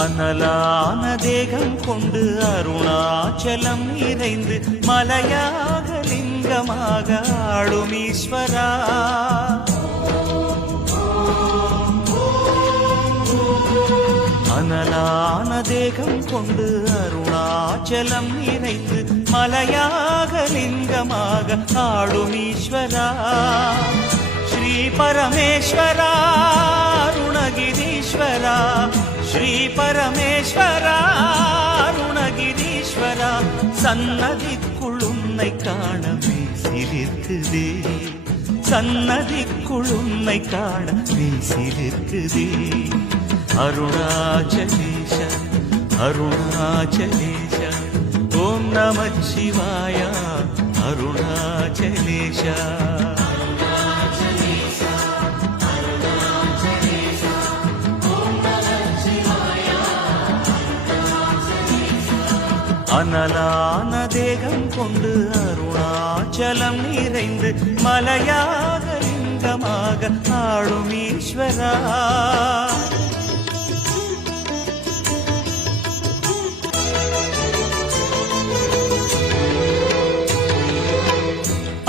அனலான தேகம் கொண்டு அருணாச்சலம் இறைந்து மலையாக லிங்கமாக ஆளும் ஈஸ்வரா. அனலான தேகம் கொண்டு அருணாச்சலம் இணைத்து மலையாக லிங்கமாக ஆளும் ஈஸ்வரா. ஸ்ரீ பரமேஸ்வரா அருணகிரீஸ்வரா ஸ்ரீ பரமேஸ்வரா அருணகிரீஸ்வரா சன்னதிக்குள் உன்னை காண வீசிலிருக்குதே சன்னதிக்குள் உன்னை காண வீசிலிருக்குதே அருணாச்சலேஷ அருணாச்சலேஷ ஓம் நம சிவாய அருணாச்சலேஷ அனலான தேகம் கொண்டு அருணாச்சலம் நிறைந்து மலையாக லிங்கமாக ஆளும் ஈஸ்வரா.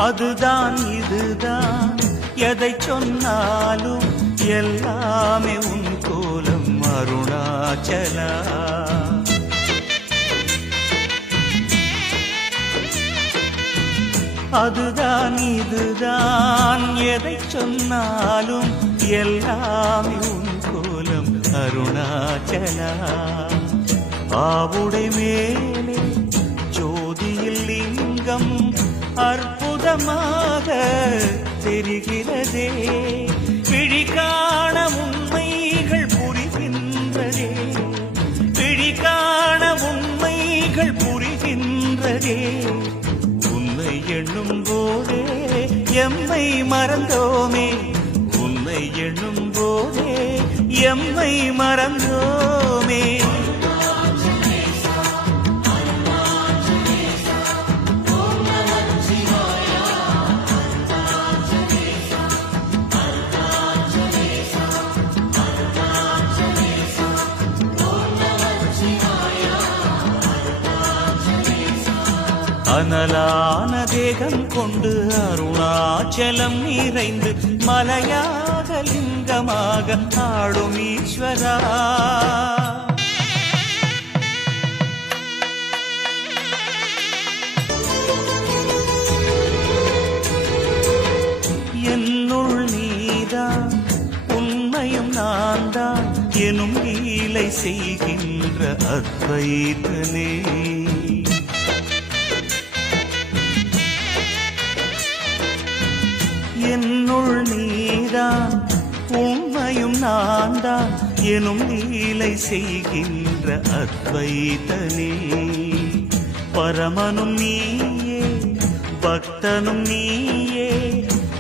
அதுதான் இதுதான் எதை சொன்னாலும் எல்லாமே உன் கோலம் அருணாச்சலா. அதுதான் இதுதான். எதை சொன்னாலும் எல்லாமே உன் கோலம் அருணாச்சலா. ஆவுடை மேலே ஜோதியில் லிங்கம் அற்புதமாக தெரிகிறதே. போதே எம்மை மறந்தோமே. உன்னை எண்ணும் போதே எம்மை மறந்தோமே. அனலான தேகம் கொண்டு அருணாச்சலம் நிறைந்து மலையாக லிங்கமாக ஆடும் ஈஸ்வரா. என்னுள் நீதான் உண்மையும் நான் தான் எனும் லீலை செய்கின்ற அத்வைத்தனே என்னுள் நீதான் உண்மையும் நான் தான் எனும் நீலை செய்கின்ற அத்வைத்தனே பரமனும் நீயே பக்தனும் நீயே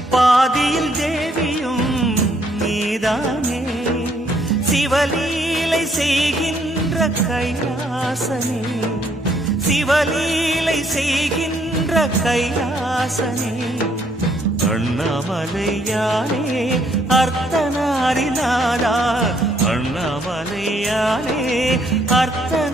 பாதியில் தேவியும் நீதானே. சிவலீலை செய்கின்ற கைலாசனே சிவலீலை செய்கின்ற கைலாசனே. அண்ணாமலையானே அர்த்தநாரிநாதா. அண்ணாமலையானே அர்த்த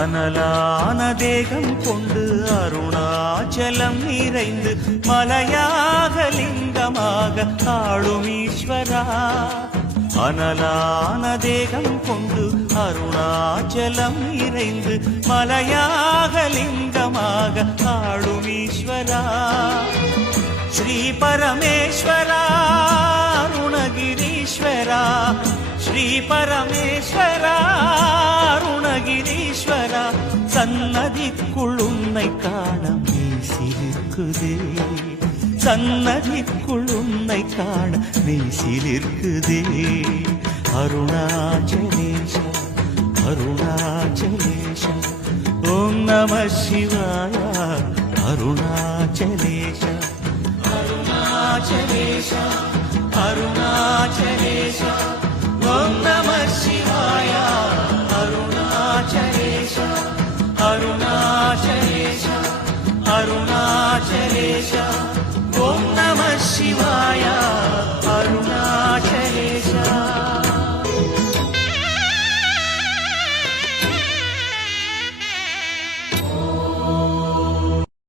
அனலான தேகம் கொண்டு அருணாச்சலம் நிறைந்து மலையாக லிங்கமாக ஆளும் ஈஸ்வரா. அனலான தேகம் கொண்டு அருணாச்சலம் நிறைந்து மலையாக லிங்கமாக ஆளும் ஈஸ்வரா. ஸ்ரீ பரமேஸ்வரா அருணகிரீஸ்வரா. ஸ்ரீ பரமேஸ்வரா அருணகிரீஸ்வரா. சன்னதிக்குள் உன்னை காண சிலிர்க்குதே சன்னதிக்குள் உன்னை காண சிலிர்க்குதே அருணாச்சலேஷ அருணாச்சலேஷ ஓம் நம சிவாய. அருணாச்சலேஷ அருணாச்சலேஷ அருணாச்சலேஷ.